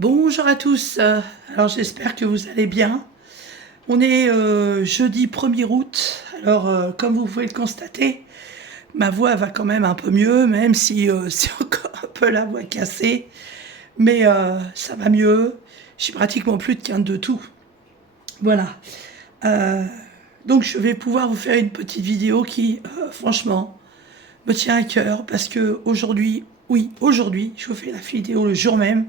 Bonjour à tous, alors j'espère que vous allez bien. On est jeudi 1er août, alors comme vous pouvez le constater, ma voix va quand même un peu mieux, même si c'est encore un peu la voix cassée, mais ça va mieux, j'ai pratiquement plus de quinte de tout. Voilà. Euh, donc je vais pouvoir vous faire une petite vidéo qui, franchement, me tient à cœur, parce que aujourd'hui, oui, aujourd'hui, je vous fais la vidéo le jour même,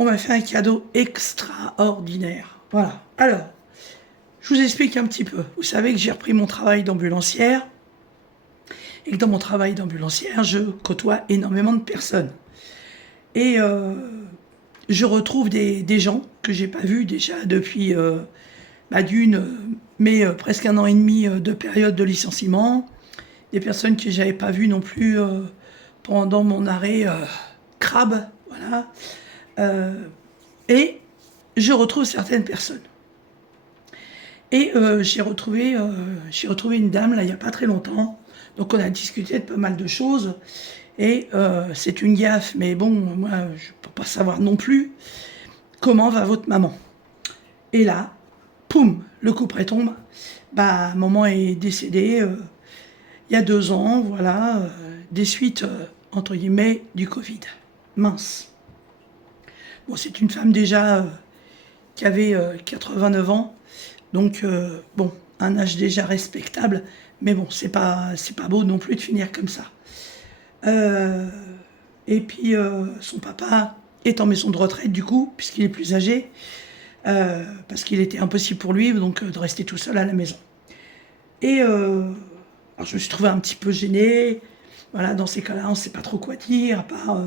on m'a fait un cadeau extraordinaire. Voilà. Alors, je vous explique un petit peu. Vous savez que j'ai repris mon travail d'ambulancière et que dans mon travail d'ambulancière, je côtoie énormément de personnes. Et je retrouve des gens que j'ai pas vus déjà depuis presque un an et demi de période de licenciement. Des personnes que j'avais pas vues non plus pendant mon arrêt crabe. Voilà. Euh, et je retrouve certaines personnes. Et j'ai retrouvé une dame, là, il n'y a pas très longtemps. Donc on a discuté de pas mal de choses. Et c'est une gaffe, mais bon, moi, je ne peux pas savoir non plus comment va votre maman. Et là, poum, le couperet tombe. Bah, maman est décédée il y a 2 ans, voilà, des suites, entre guillemets, du Covid. Mince. Bon, c'est une femme déjà qui avait 89 ans. Donc, bon, un âge déjà respectable, mais bon, c'est pas beau non plus de finir comme ça. Euh, et puis, son papa est en maison de retraite, du coup, puisqu'il est plus âgé, parce qu'il était impossible pour lui, donc, de rester tout seul à la maison. Et alors je me suis trouvée un petit peu gênée. Voilà, dans ces cas-là, on ne sait pas trop quoi dire, à part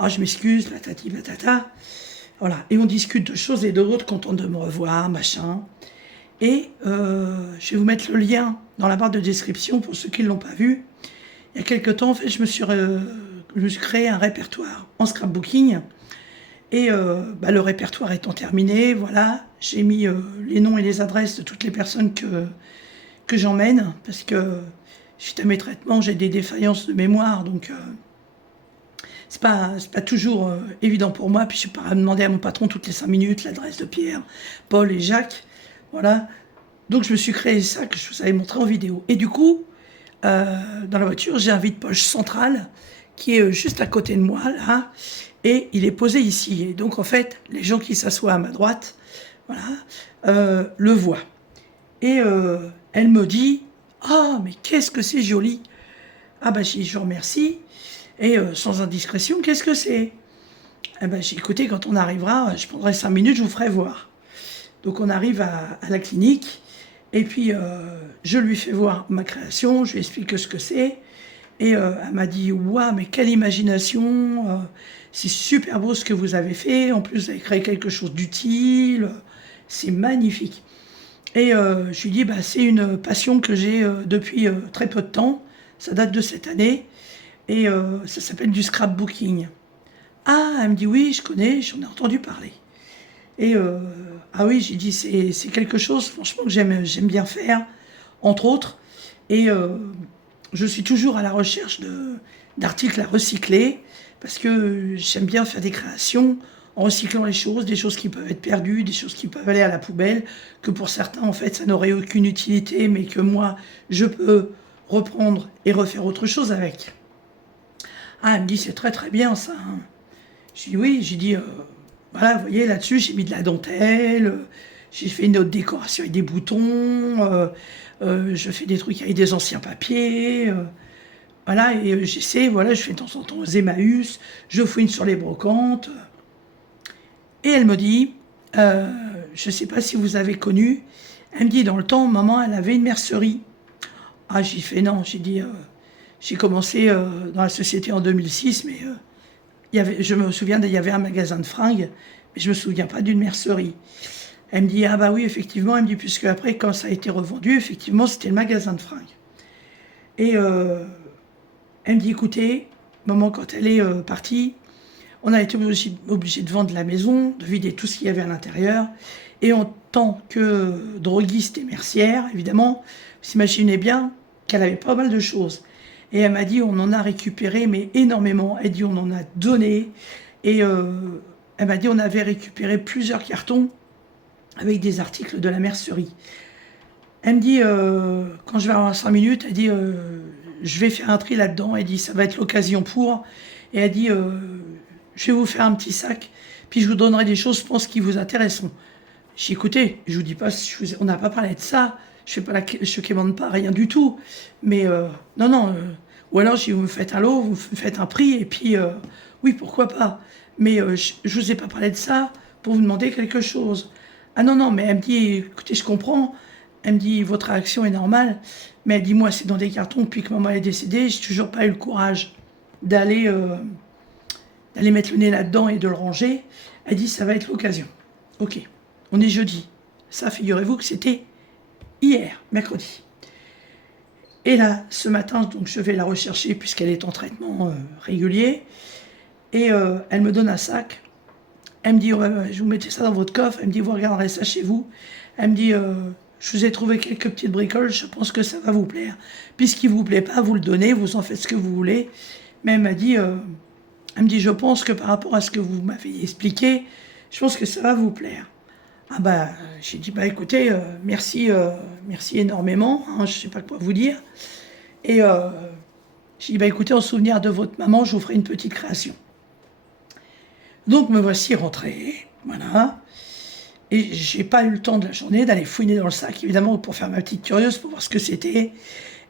ah, je m'excuse, patati patata. Voilà, et on discute de choses et d'autres, content de me revoir, machin. Et je vais vous mettre le lien dans la barre de description pour ceux qui ne l'ont pas vu. Il y a quelques temps, en fait, je me suis créé un répertoire en scrapbooking. Et le répertoire étant terminé, voilà, j'ai mis les noms et les adresses de toutes les personnes que j'emmène, parce que suite à mes traitements, j'ai des défaillances de mémoire, donc c'est pas toujours évident pour moi. Puis je suis pas à demander à mon patron toutes les 5 minutes l'adresse de Pierre, Paul et Jacques. Voilà. Donc je me suis créé ça que je vous avais montré en vidéo. Et du coup, dans la voiture, j'ai un vide-poche central qui est juste à côté de moi, là, et il est posé ici. Et donc en fait, les gens qui s'assoient à ma droite, voilà, le voient. Et elle me dit, ah, mais qu'est-ce que c'est joli. Ah bah je vous remercie. Et sans indiscrétion, qu'est-ce que c'est? Eh ben, j'ai écouté, quand on arrivera, je prendrai 5 minutes, je vous ferai voir. Donc on arrive à la clinique, et puis je lui fais voir ma création, je lui explique ce que c'est, et elle m'a dit, waouh, mais quelle imagination, c'est super beau ce que vous avez fait, en plus vous avez créé quelque chose d'utile, c'est magnifique. Et je lui dis, bah, c'est une passion que j'ai depuis très peu de temps, ça date de cette année, et ça s'appelle du scrapbooking. Ah, elle me dit, oui, je connais, j'en ai entendu parler. Et ah oui, j'ai dit, c'est quelque chose, franchement, que j'aime bien faire, entre autres. Et je suis toujours à la recherche d'articles à recycler, parce que j'aime bien faire des créations en recyclant les choses, des choses qui peuvent être perdues, des choses qui peuvent aller à la poubelle, que pour certains, en fait, ça n'aurait aucune utilité, mais que moi, je peux reprendre et refaire autre chose avec. Ah, elle me dit, c'est très très bien ça, hein. J'ai dit oui, j'ai dit, voilà, vous voyez, là-dessus, j'ai mis de la dentelle, j'ai fait une autre décoration avec des boutons, je fais des trucs avec des anciens papiers, voilà, et j'essaie, voilà, je fais de temps en temps aux Emmaüs, je fouine sur les brocantes. Et elle me dit, euh, je ne sais pas si vous avez connu, elle me dit, dans le temps, maman, elle avait une mercerie. Ah, j'ai fait non, j'ai dit, j'ai commencé dans la société en 2006, mais je me souviens, il y avait un magasin de fringues, mais je me souviens pas d'une mercerie. Elle me dit, ah bah oui, effectivement, elle me dit, puisque après, quand ça a été revendu, effectivement, c'était le magasin de fringues. Et elle me dit, écoutez, maman, quand elle est partie, on a été obligé de vendre la maison, de vider tout ce qu'il y avait à l'intérieur. Et en tant que droguiste et mercière, évidemment, vous imaginez bien qu'elle avait pas mal de choses. Et elle m'a dit, on en a récupéré, mais énormément. Elle dit, on en a donné. Et elle m'a dit on avait récupéré plusieurs cartons avec des articles de la mercerie. Elle me dit, quand je vais avoir 5 minutes, elle dit, je vais faire un tri là-dedans. Elle dit, ça va être l'occasion pour. Et elle dit, je vais vous faire un petit sac, puis je vous donnerai des choses, je pense, qui vous intéresseront. J'ai écouté, je vous dis pas, on n'a pas parlé de ça, je ne commande pas, rien du tout. Mais non, non. Ou alors, si vous me faites un lot, vous me faites un prix, et puis, oui, pourquoi pas. Mais je ne vous ai pas parlé de ça pour vous demander quelque chose. Ah non, non, mais elle me dit, écoutez, je comprends. Elle me dit, votre réaction est normale. Mais elle dit, moi, c'est dans des cartons depuis que maman est décédée. J'ai toujours pas eu le courage d'aller mettre le nez là-dedans et de le ranger. Elle dit, ça va être l'occasion. Ok, on est jeudi. Ça, figurez-vous que c'était hier, mercredi. Et là, ce matin, donc, je vais la rechercher puisqu'elle est en traitement régulier. Et elle me donne un sac. Elle me dit, ouais, je vous mettez ça dans votre coffre. Elle me dit, vous regarderez ça chez vous. Elle me dit, je vous ai trouvé quelques petites bricoles, je pense que ça va vous plaire. Puisqu'il ne vous plaît pas, vous le donnez, vous en faites ce que vous voulez. Mais elle me dit, je pense que par rapport à ce que vous m'avez expliqué, je pense que ça va vous plaire. Ah bah, j'ai dit, bah écoutez, merci énormément, hein, je ne sais pas quoi vous dire. Et j'ai dit, bah écoutez, en souvenir de votre maman, je vous ferai une petite création. Donc me voici rentré, voilà. Et j'ai pas eu le temps de la journée d'aller fouiner dans le sac, évidemment, pour faire ma petite curieuse, pour voir ce que c'était.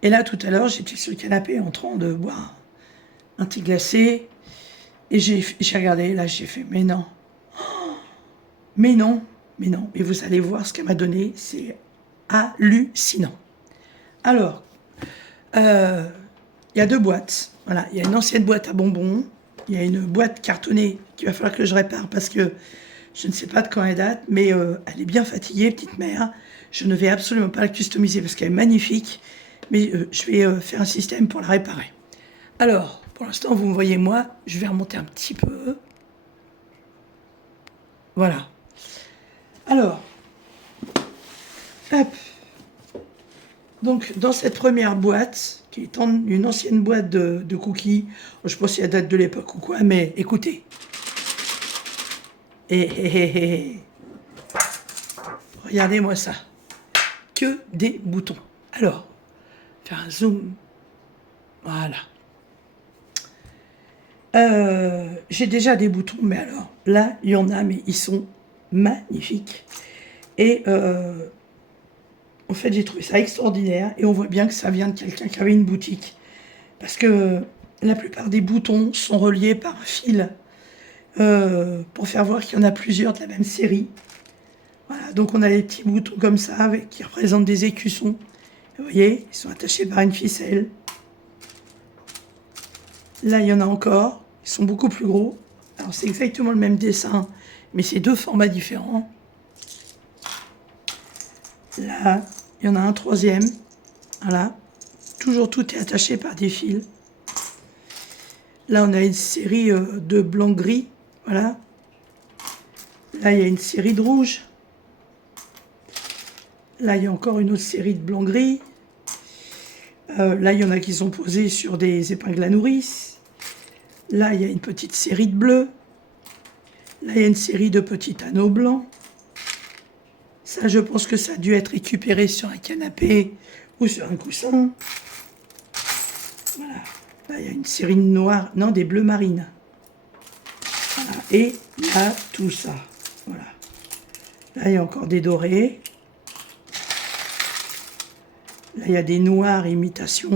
Et là, tout à l'heure, j'étais sur le canapé en train de boire un thé glacé. Et j'ai regardé, là, j'ai fait, mais non. Oh, mais non, mais non. Et vous allez voir ce qu'elle m'a donné, c'est hallucinant. Alors, il y a 2 boîtes. Voilà, il y a une ancienne boîte à bonbons. Il y a une boîte cartonnée qu'il va falloir que je répare parce que je ne sais pas de quand elle date, mais elle est bien fatiguée, petite mère. Je ne vais absolument pas la customiser parce qu'elle est magnifique, mais je vais faire un système pour la réparer. Alors, pour l'instant, vous me voyez moi, je vais remonter un petit peu. Voilà. Alors, hop. Donc, dans cette première boîte, qui est une ancienne boîte de cookies, je ne sais pas si elle date de l'époque ou quoi, mais écoutez. Et regardez-moi ça. Que des boutons. Alors, faire un zoom. Voilà. J'ai déjà des boutons, mais alors, là, il y en a, mais ils sont magnifiques. Et en fait, j'ai trouvé ça extraordinaire. Et on voit bien que ça vient de quelqu'un qui avait une boutique. Parce que la plupart des boutons sont reliés par un fil pour faire voir qu'il y en a plusieurs de la même série. Voilà, donc on a des petits boutons comme ça qui représentent des écussons. Vous voyez, ils sont attachés par une ficelle. Là, il y en a encore. Ils sont beaucoup plus gros. Alors, c'est exactement le même dessin, mais c'est 2 formats différents. Là, il y en a un 3e. Voilà. Toujours tout est attaché par des fils. Là, on a une série de blanc-gris. Voilà. Là, il y a une série de rouge. Là, il y a encore une autre série de blanc-gris. Là, il y en a qui sont posés sur des épingles à nourrice. Là, il y a une petite série de bleus. Là, il y a une série de petits anneaux blancs. Ça, je pense que ça a dû être récupéré sur un canapé ou sur un coussin. Voilà. Là, il y a une série de noirs, non, des bleus marines. Voilà. Et là, tout ça. Voilà. Là, il y a encore des dorés. Là, il y a des noirs imitation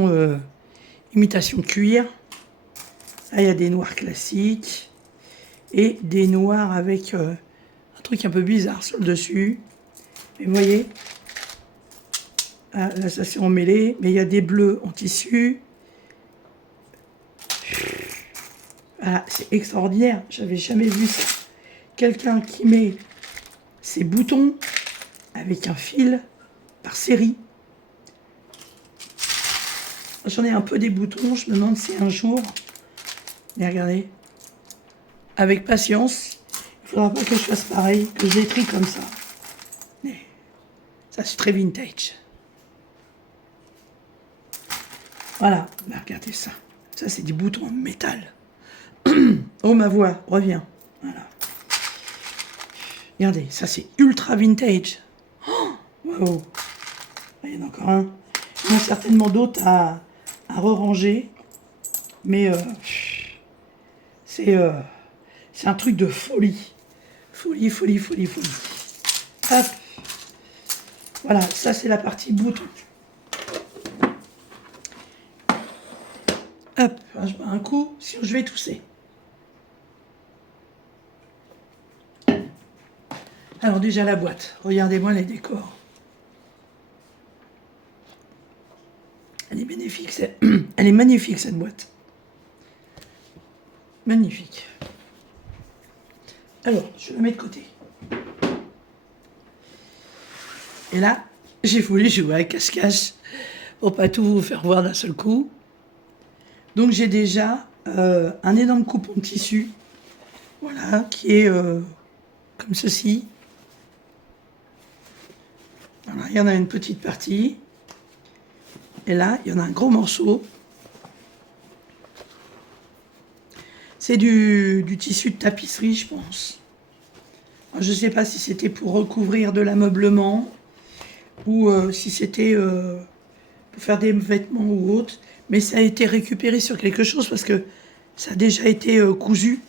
cuir. Là, il y a des noirs classiques. Et des noirs avec un truc un peu bizarre sur le dessus. Et vous voyez, ah, là, ça s'est emmêlé. Mais il y a des bleus en tissu. Voilà, c'est extraordinaire. J'avais jamais vu ça. Quelqu'un qui met ses boutons avec un fil par série. J'en ai un peu des boutons, je me demande si un jour... Mais regardez, avec patience, il ne faudra pas que je fasse pareil, que je les trie comme ça. Mais ça, c'est très vintage. Voilà, bah, regardez ça. Ça, c'est des boutons en métal. Oh, ma voix, reviens. Voilà. Regardez, ça c'est ultra vintage. Oh, wow. Il y en a encore un. Il y en a certainement d'autres à re-ranger. Mais c'est un truc de folie. Folie, folie, folie, folie. Hop. Voilà, ça c'est la partie bouton. Hop, je bois un coup, sinon je vais tousser. Alors déjà la boîte, regardez-moi les décors. Elle est magnifique, elle est magnifique cette boîte. Magnifique. Alors, je la mets de côté. Et là, j'ai voulu jouer à cache-cache pour pas tout vous faire voir d'un seul coup. Donc j'ai déjà un énorme coupon de tissu, voilà, qui est comme ceci. Voilà, il y en a une petite partie. Et là, il y en a un gros morceau. C'est du tissu de tapisserie, je pense. Alors, je ne sais pas si c'était pour recouvrir de l'ameublement ou si c'était pour faire des vêtements ou autre. Mais ça a été récupéré sur quelque chose parce que ça a déjà été cousu.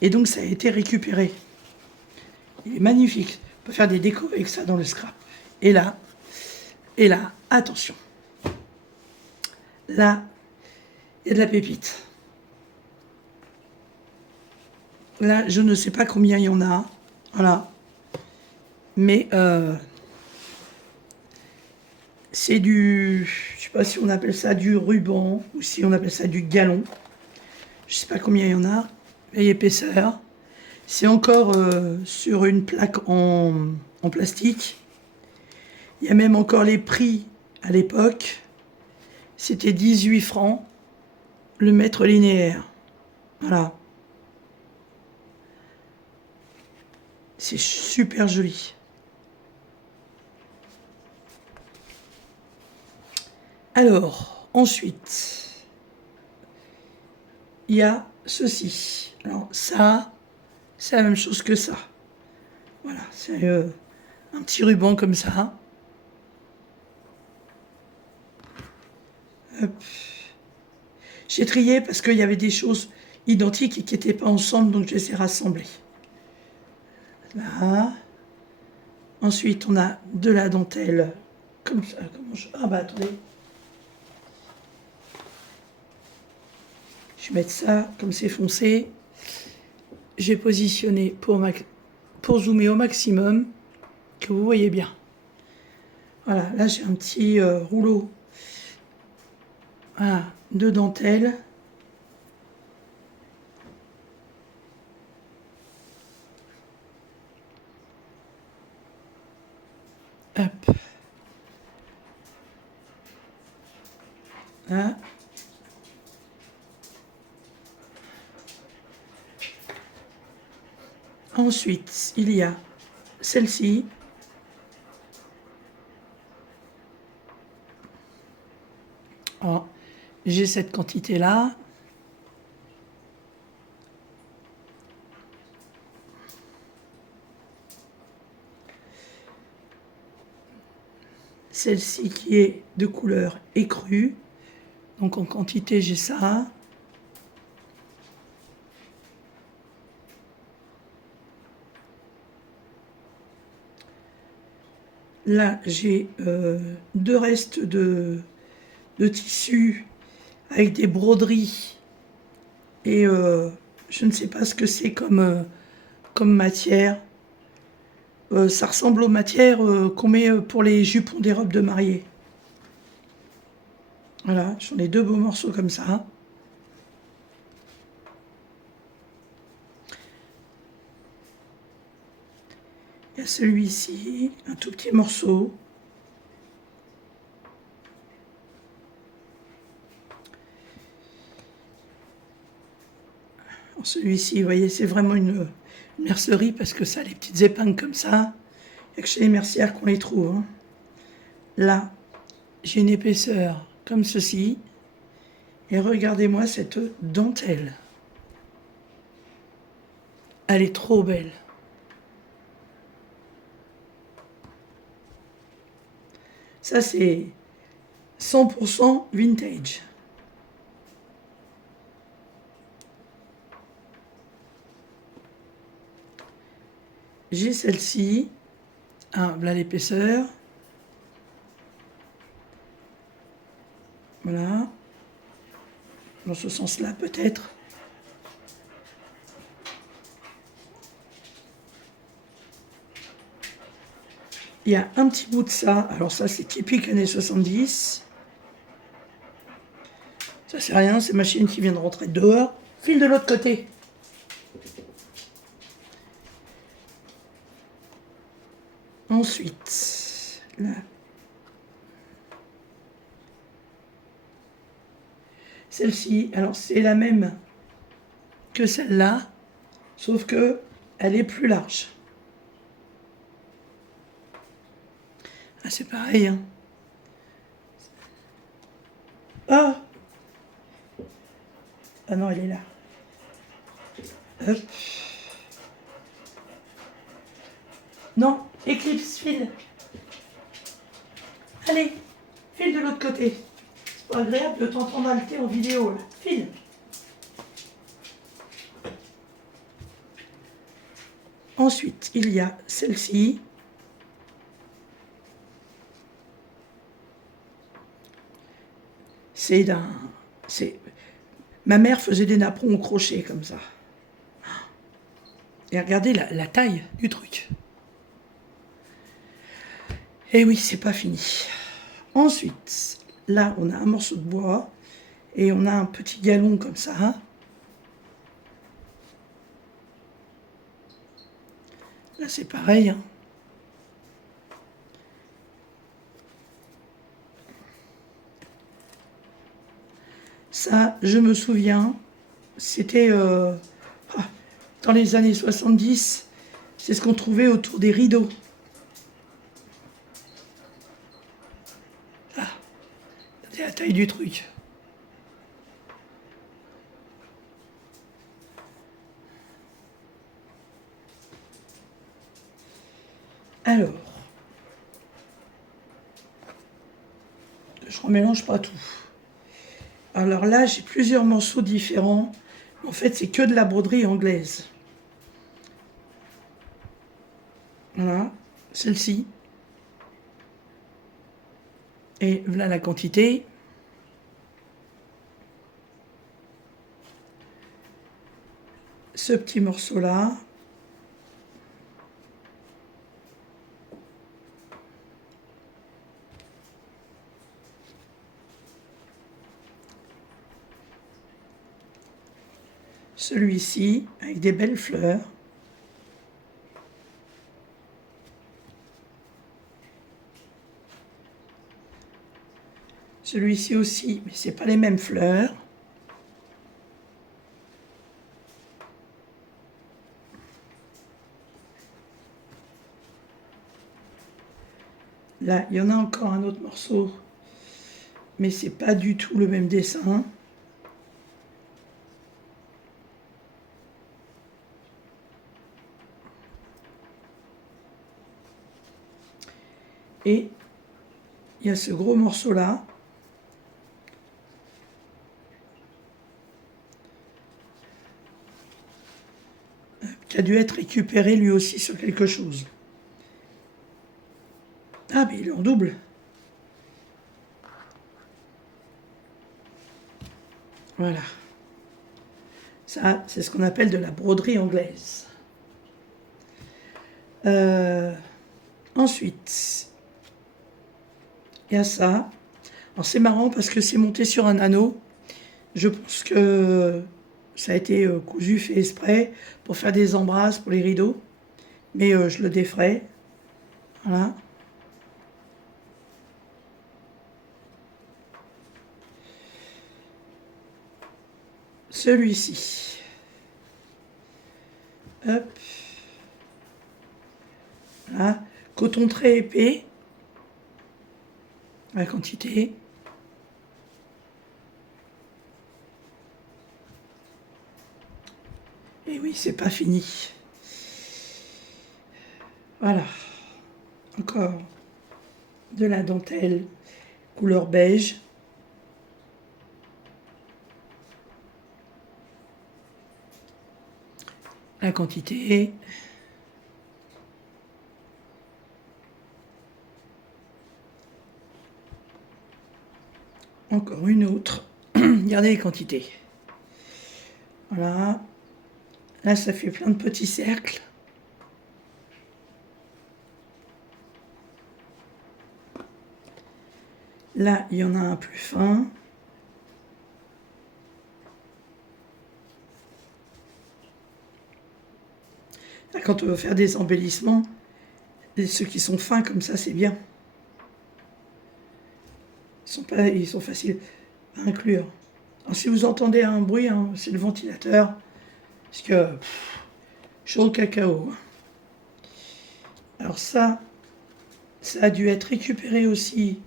Et donc, ça a été récupéré. Il est magnifique. On peut faire des décos avec ça dans le scrap. Et là, attention. Là, il y a de la pépite. Là, je ne sais pas combien il y en a. Voilà. Mais c'est du... Je sais pas si on appelle ça du ruban ou si on appelle ça du galon. Je sais pas combien il y en a. L'épaisseur. C'est encore sur une plaque en plastique. Il y a même encore les prix à l'époque. C'était 18 francs le mètre linéaire. Voilà. C'est super joli. Alors, ensuite, il y a ceci. Alors, ça, c'est la même chose que ça. Voilà, c'est un petit ruban comme ça. Hop. J'ai trié parce qu'il y avait des choses identiques et qui n'étaient pas ensemble, donc je les ai rassemblées. Là. Ensuite, on a de la dentelle comme ça. Ah bah attendez. Je vais mettre ça, comme c'est foncé. J'ai positionné pour zoomer au maximum, que vous voyez bien. Voilà, là j'ai un petit rouleau, voilà, de dentelle. Hop. Là. Ensuite, il y a celle-ci. Oh, j'ai cette quantité-là. Celle-ci qui est de couleur écrue. Donc en quantité, j'ai ça. Là, j'ai deux restes de tissu avec des broderies. Et je ne sais pas ce que c'est comme matière. Ça ressemble aux matières qu'on met pour les jupons des robes de mariée. Voilà, j'en ai deux beaux morceaux comme ça. Il y a celui-ci, un tout petit morceau. Celui-ci, vous voyez, c'est vraiment une mercerie parce que ça a les petites épingles comme ça. Il n'y a que chez les mercières qu'on les trouve. Hein. Là, j'ai une épaisseur comme ceci. Et regardez-moi cette dentelle. Elle est trop belle. Ça, c'est 100% vintage. J'ai celle-ci. Ah, voilà l'épaisseur. Voilà. Dans ce sens-là, peut-être. Il y a un petit bout de ça. Alors ça, c'est typique années 70. Ça, c'est rien. C'est machine qui vient de rentrer dehors. File de l'autre côté. Ensuite, là. Celle-ci, alors c'est la même que celle-là, sauf que elle est plus large. Ah, c'est pareil, hein. Ah! Ah non, elle est là. Hop. Non, Eclipse, file. Allez, file de l'autre côté. C'est pas agréable de t'entendre halter en vidéo, là. File. Ensuite, il y a celle-ci. Ma mère faisait des napperons au crochet comme ça. Et regardez la taille du truc. Et oui, c'est pas fini. Ensuite, là, on a un morceau de bois et on a un petit galon comme ça. Là, c'est pareil, hein. Ça, je me souviens, c'était dans les années 70, c'est ce qu'on trouvait autour des rideaux. Là, c'est la taille du truc. Alors, je remélange pas tout. Alors là, j'ai plusieurs morceaux différents. En fait, c'est que de la broderie anglaise. Voilà, celle-ci. Et voilà la quantité. Ce petit morceau-là. Celui-ci, avec des belles fleurs. Celui-ci aussi, mais c'est pas les mêmes fleurs. Là, il y en a encore un autre morceau, mais c'est pas du tout le même dessin. Et il y a ce gros morceau-là. Qui a dû être récupéré lui aussi sur quelque chose. Ah, mais il est en double. Voilà. Ça, c'est ce qu'on appelle de la broderie anglaise. Ensuite, il y a ça. Alors c'est marrant parce que c'est monté sur un anneau. Je pense que ça a été cousu, fait exprès pour faire des embrasses pour les rideaux. Mais je le déferai. Voilà. Celui-ci. Hop. Voilà. Coton très épais. La quantité. Et oui, c'est pas fini. Voilà. Encore. de la dentelle couleur beige. La quantité. Encore une autre. Regardez les quantités. Voilà. Là, ça fait plein de petits cercles. Là, il y en a un plus fin. Là, quand on veut faire des embellissements, ceux qui sont fins comme ça, c'est bien. Ils sont faciles à inclure. Alors, si vous entendez un bruit, hein, c'est le ventilateur. Parce que, chaud cacao. Alors ça a dû être récupéré aussi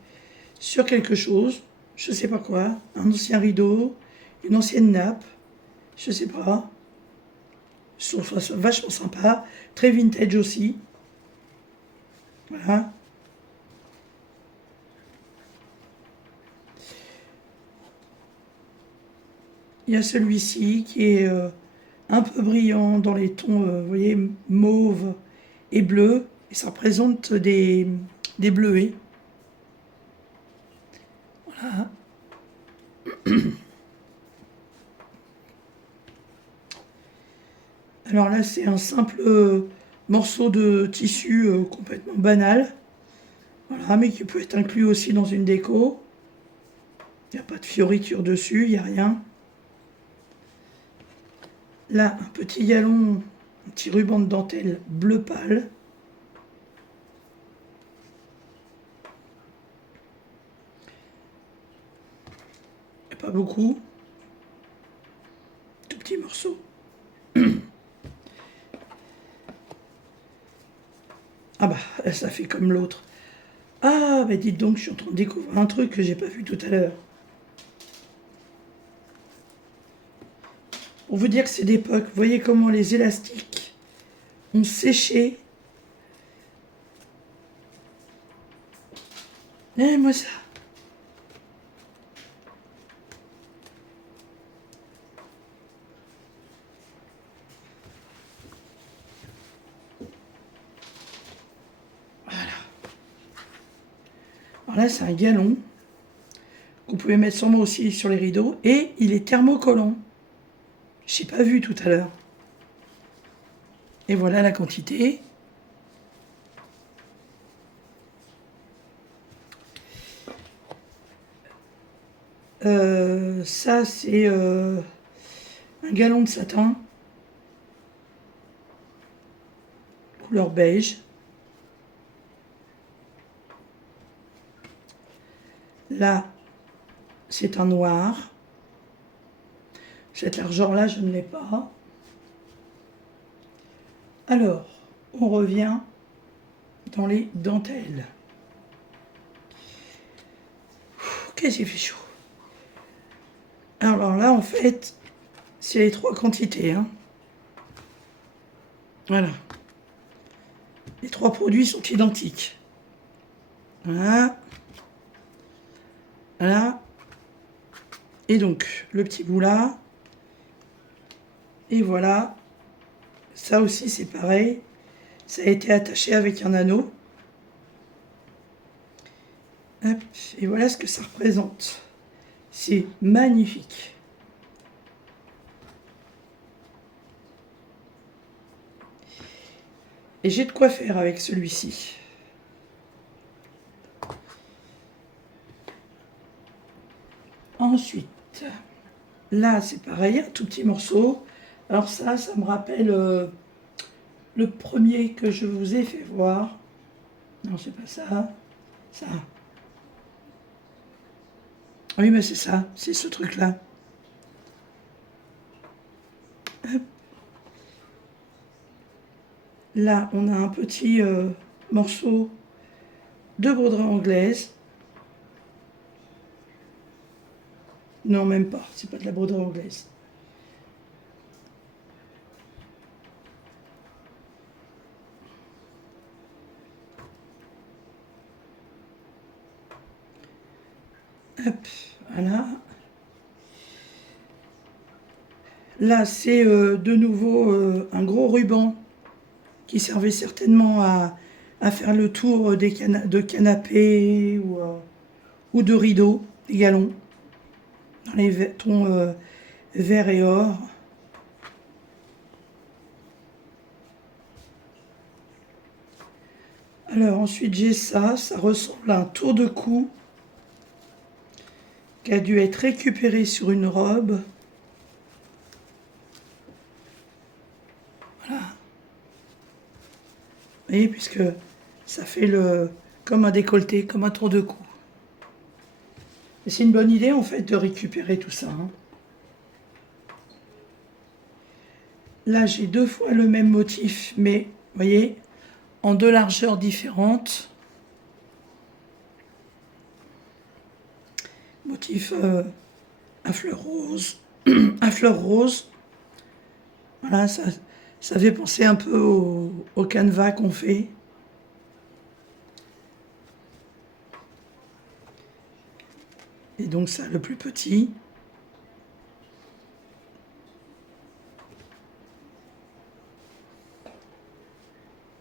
sur quelque chose. Je sais pas quoi. Un ancien rideau, une ancienne nappe. Je sais pas. Ils sont vachement sympas. Très vintage aussi. Voilà. Il y a celui-ci qui est un peu brillant dans les tons, vous voyez, mauve et bleu. Et ça représente des bleuets. Voilà. Alors là, c'est un simple morceau de tissu complètement banal. Voilà, mais qui peut être inclus aussi dans une déco. Il n'y a pas de fioriture dessus, il n'y a rien. Là, un petit galon, un petit ruban de dentelle bleu pâle. Il n'y a pas beaucoup. Tout petit morceau. Ah bah, ça fait comme l'autre. Ah, bah dites donc, je suis en train de découvrir un truc que j'ai pas vu tout à l'heure. On veut dire que c'est d'époque. Vous voyez comment les élastiques ont séché. Eh, moi ça. Voilà. Alors là, c'est un galon. Vous pouvez mettre sûrement aussi sur les rideaux. Et il est thermocollant. Je n'ai pas vu tout à l'heure. Et voilà la quantité. Ça, c'est un galon de satin. Couleur beige. Là, c'est un noir. Cette largeur-là, je ne l'ai pas. Alors, on revient dans les dentelles. Qu'est-ce qu'il fait chaud. Alors là, en fait, c'est les trois quantités. Hein. Voilà. Les trois produits sont identiques. Voilà. Voilà. Et donc, le petit bout là. Et voilà. Ça aussi, c'est pareil. Ça a été attaché avec un anneau. Hop. Et voilà ce que ça représente. C'est magnifique. Et j'ai de quoi faire avec celui-ci. Ensuite, là c'est pareil, un tout petit morceau. Alors ça me rappelle le premier que je vous ai fait voir. Non, c'est pas ça. Ça. Ah oui, mais c'est ça, c'est ce truc-là. Là, on a un petit morceau de broderie anglaise. Non, même pas, c'est pas de la broderie anglaise. Hop, voilà. Là, c'est de nouveau un gros ruban qui servait certainement à faire le tour de canapés ou de rideaux, des galons, dans les tons vert et or. Alors ensuite j'ai ça ressemble à un tour de cou qui a dû être récupéré sur une robe. Voilà. Vous voyez, puisque ça fait comme un décolleté, comme un tour de cou. Et c'est une bonne idée en fait de récupérer tout ça. Hein. Là j'ai 2 fois le même motif, mais vous voyez, en 2 largeurs différentes. Motif à fleurs roses. À fleurs roses. Voilà, ça fait penser un peu au canevas qu'on fait. Et donc ça, le plus petit.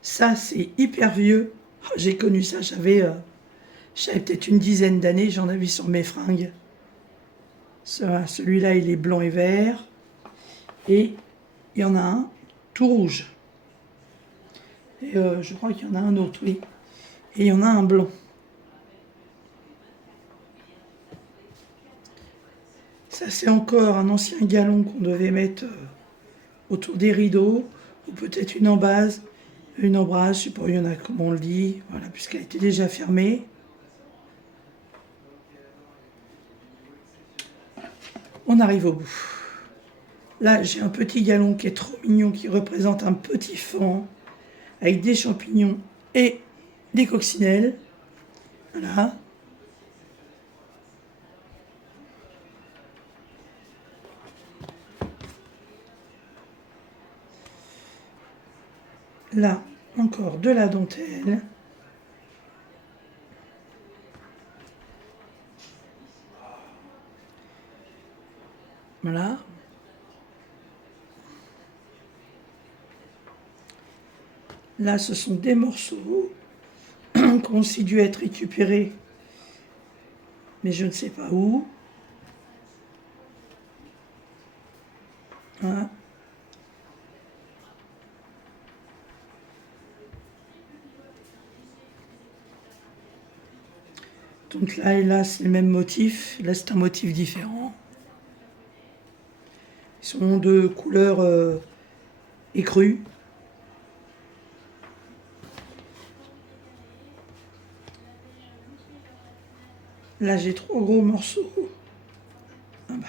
Ça, c'est hyper vieux. Oh, j'ai connu ça, j'avais peut-être une dizaine d'années, j'en avais sur mes fringues. Celui-là, il est blanc et vert. Et il y en a un tout rouge. Et je crois qu'il y en a un autre, oui. Et il y en a un blanc. Ça, c'est encore un ancien galon qu'on devait mettre autour des rideaux, ou peut-être une embrasse, je sais pas, il y en a, comment on le dit, voilà, puisqu'elle était déjà fermée. On arrive au bout. Là, j'ai un petit galon qui est trop mignon, qui représente un petit faon avec des champignons et des coccinelles. Voilà. Là, encore de la dentelle. Voilà. Là, ce sont des morceaux qui ont aussi dû être récupérés, mais je ne sais pas où. Voilà. Donc là et là, c'est le même motif. Là, c'est un motif différent. Ils sont de couleur écrue. Là, j'ai 3 gros morceaux. Ah bah.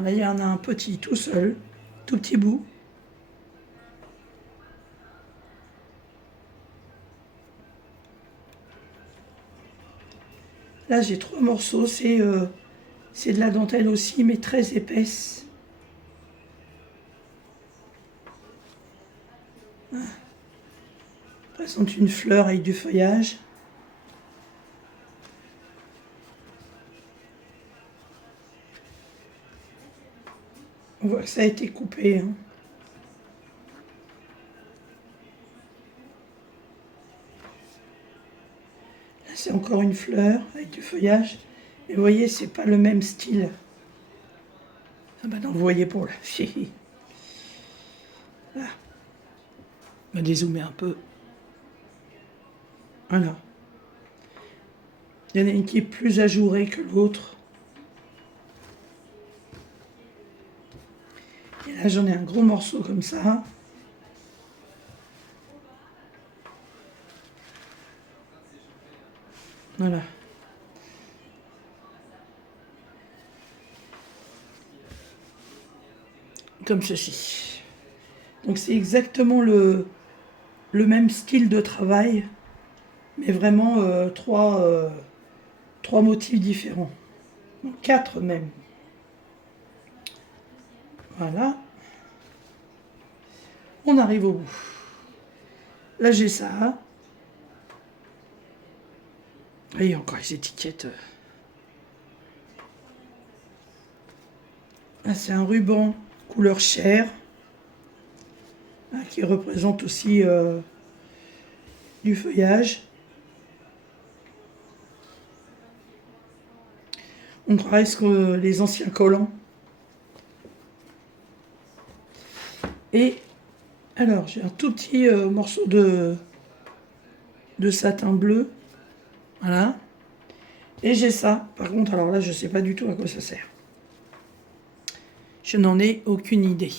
Là, il y en a un petit tout seul, tout petit bout. Là, j'ai 3 morceaux. C'est de la dentelle aussi, mais très épaisse. Ah. Présente une fleur avec du feuillage. On voit que ça a été coupé. Hein. Là, c'est encore une fleur avec du feuillage. Et vous voyez, c'est pas le même style. Ah bah non, vous voyez pour la fille. Là. On va dézoomer un peu. Voilà. Il y en a une qui est plus ajourée que l'autre. Et là, j'en ai un gros morceau comme ça. Voilà. Comme ceci. Donc c'est exactement le même style de travail, mais vraiment 3 motifs différents. Donc 4 même. Voilà. On arrive au bout. Là j'ai ça. il y a encore les étiquettes. Ah, c'est un ruban couleur chair qui représente aussi du feuillage. On croirait que les anciens collants. Et alors, j'ai un tout petit morceau de satin bleu. Voilà. Et j'ai ça. Par contre, alors là, je ne sais pas du tout à quoi ça sert. Je n'en ai aucune idée.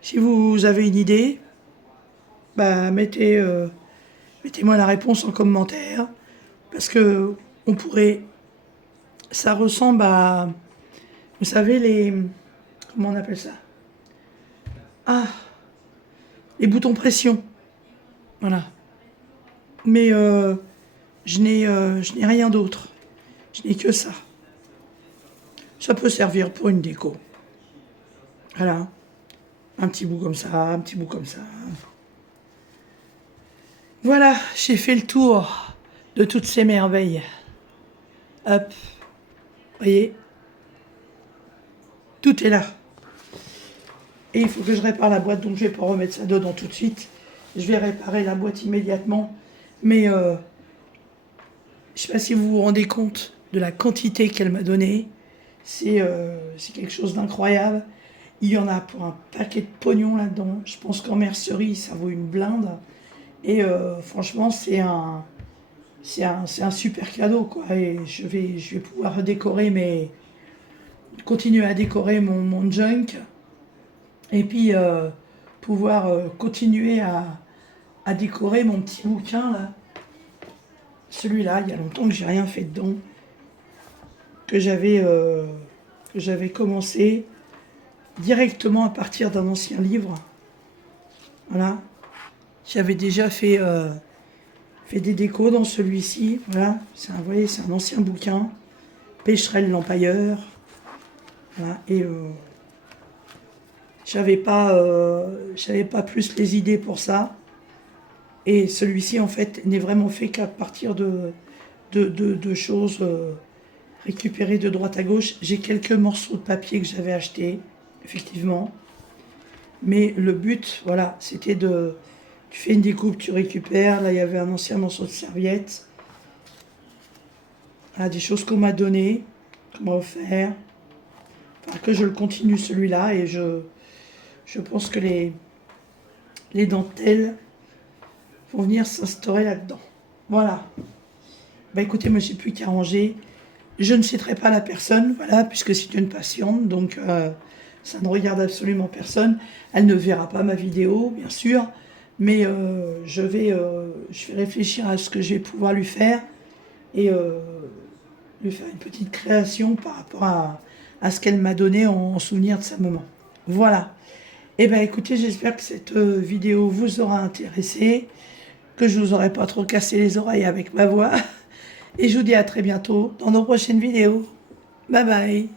Si vous avez une idée, bah mettez-moi la réponse en commentaire. Parce que on pourrait... Ça ressemble à... Vous savez, les... Comment on appelle ça? Ah, les boutons pression. Voilà. Mais je n'ai rien d'autre. Je n'ai que ça. Ça peut servir pour une déco. Voilà. Un petit bout comme ça, un petit bout comme ça. Voilà, j'ai fait le tour de toutes ces merveilles. Hop. Voyez. Tout est là. Et il faut que je répare la boîte, donc je vais pas remettre ça dedans tout de suite. Je vais réparer la boîte immédiatement. Mais je ne sais pas si vous vous rendez compte de la quantité qu'elle m'a donnée. C'est quelque chose d'incroyable. Il y en a pour un paquet de pognon là-dedans. Je pense qu'en mercerie, ça vaut une blinde. Et franchement, c'est un super cadeau, quoi. Et je vais pouvoir décorer continuer à décorer mon junk. Et puis pouvoir continuer à décorer mon petit bouquin là. Celui-là, il y a longtemps que j'ai rien fait dedans. Que j'avais commencé directement à partir d'un ancien livre. Voilà. J'avais déjà fait des décos dans celui-ci. Voilà. Vous voyez, c'est un ancien bouquin. Pécherel l'empailleur. Voilà. Et j'avais pas plus les idées pour ça. Et celui-ci, en fait, n'est vraiment fait qu'à partir de choses récupérées de droite à gauche. J'ai quelques morceaux de papier que j'avais achetés, effectivement. Mais le but, voilà, c'était tu fais une découpe, tu récupères. Là, il y avait un ancien morceau de serviette. Voilà, des choses qu'on m'a données, qu'on m'a offert. Enfin, que je le continue, celui-là. Et je pense que les dentelles vont venir s'instaurer là-dedans. Voilà. Bah écoutez, moi j'ai plus qu'à ranger. Je ne citerai pas la personne, voilà, puisque c'est une patiente, donc ça ne regarde absolument personne. Elle ne verra pas ma vidéo, bien sûr, mais je vais réfléchir à ce que je vais pouvoir lui faire et lui faire une petite création par rapport à ce qu'elle m'a donné en souvenir de sa maman. Voilà. Et bien écoutez, j'espère que cette vidéo vous aura intéressé, que je vous aurai pas trop cassé les oreilles avec ma voix. Et je vous dis à très bientôt dans nos prochaines vidéos. Bye bye.